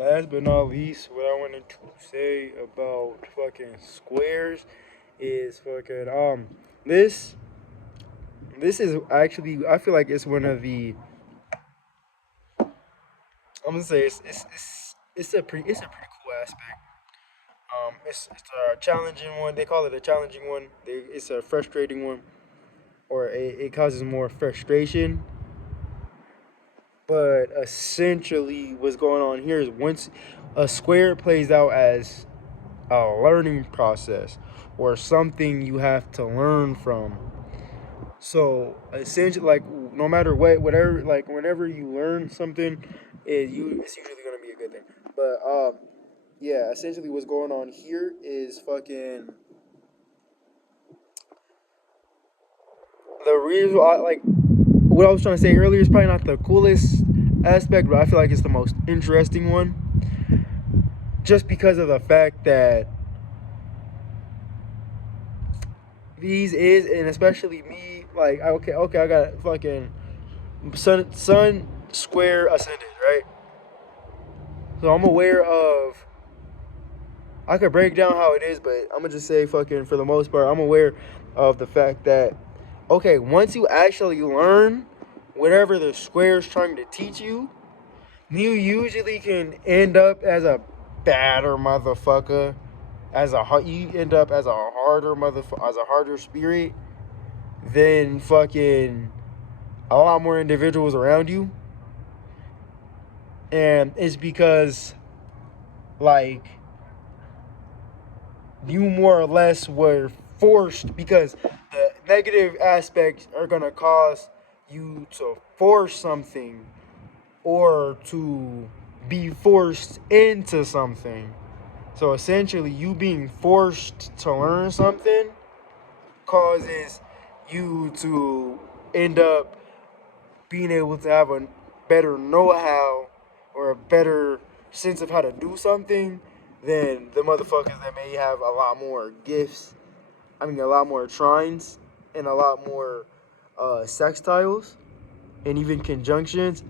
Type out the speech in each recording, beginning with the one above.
last but not least, what I wanted to say about fucking squares is fucking this is actually, I feel like it's one of the, I'm gonna say it's a pretty cool aspect. It's a challenging one. They call it a challenging one. It's a frustrating one, or it causes more frustration. But essentially, what's going on here is once a square plays out as a learning process or something you have to learn from. So essentially, like no matter what, whatever, like whenever you learn something, it's usually gonna be a good thing. But yeah, essentially what's going on here is fucking the reason why, like what I was trying to say earlier is probably not the coolest aspect, but I feel like it's the most interesting one, just because of the fact that these is, and especially me, like okay, I got fucking sun square ascendant, right? So I'm aware of. I could break down how it is, but I'm gonna just say fucking for the most part, I'm aware of the fact that okay, once you actually learn whatever the square is trying to teach you, you usually can end up as a badder motherfucker, you end up as a harder motherfucker, as a harder spirit than fucking a lot more individuals around you, and it's because like you more or less were forced, because the negative aspects are gonna cause you to force something or to be forced into something. So essentially, you being forced to learn something causes you to end up being able to have a better know-how or a better sense of how to do something than the motherfuckers that may have a lot more gifts. I mean, a lot more trines and a lot more sextiles and even conjunctions,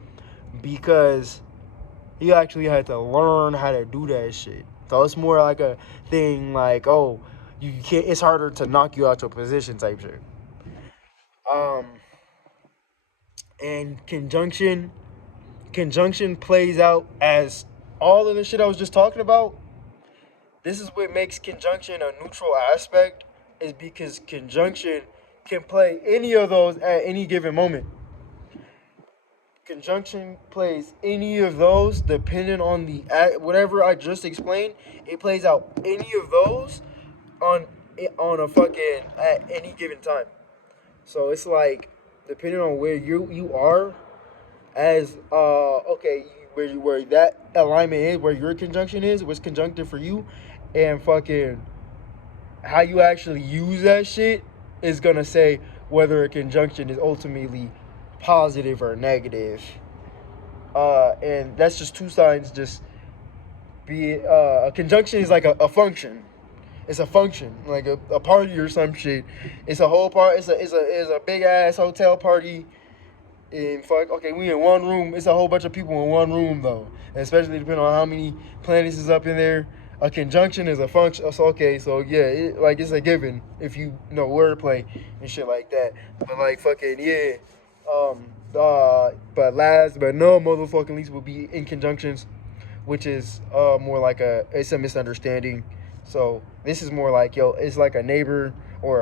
because you actually had to learn how to do that shit. So it's more like a thing like, oh, you can't. It's harder to knock you out your position type shit. Um, and conjunction plays out as all of the shit I was just talking about. This is what makes conjunction a neutral aspect, is because conjunction can play any of those at any given moment. Conjunction plays any of those depending on the whatever I just explained. It plays out any of those on on a fucking at any given time. So it's like depending on where you are as okay, where that alignment is, where your conjunction is, what's conjunctive for you, and fucking how you actually use that shit is gonna say whether a conjunction is ultimately positive or negative. And that's just two signs. Just be a conjunction is like a function. It's a function, like a party or some shit. It's a whole part. It's a big ass hotel party. And fuck, okay, we in one room. It's a whole bunch of people in one room though. And especially depending on how many planets is up in there. A conjunction is a function. So okay, so yeah, it's a given if you know wordplay and shit like that. But like fucking yeah, but last but no motherfucking least will be in conjunctions, which is more like it's a misunderstanding. So this is more like, yo, it's like a neighbor or a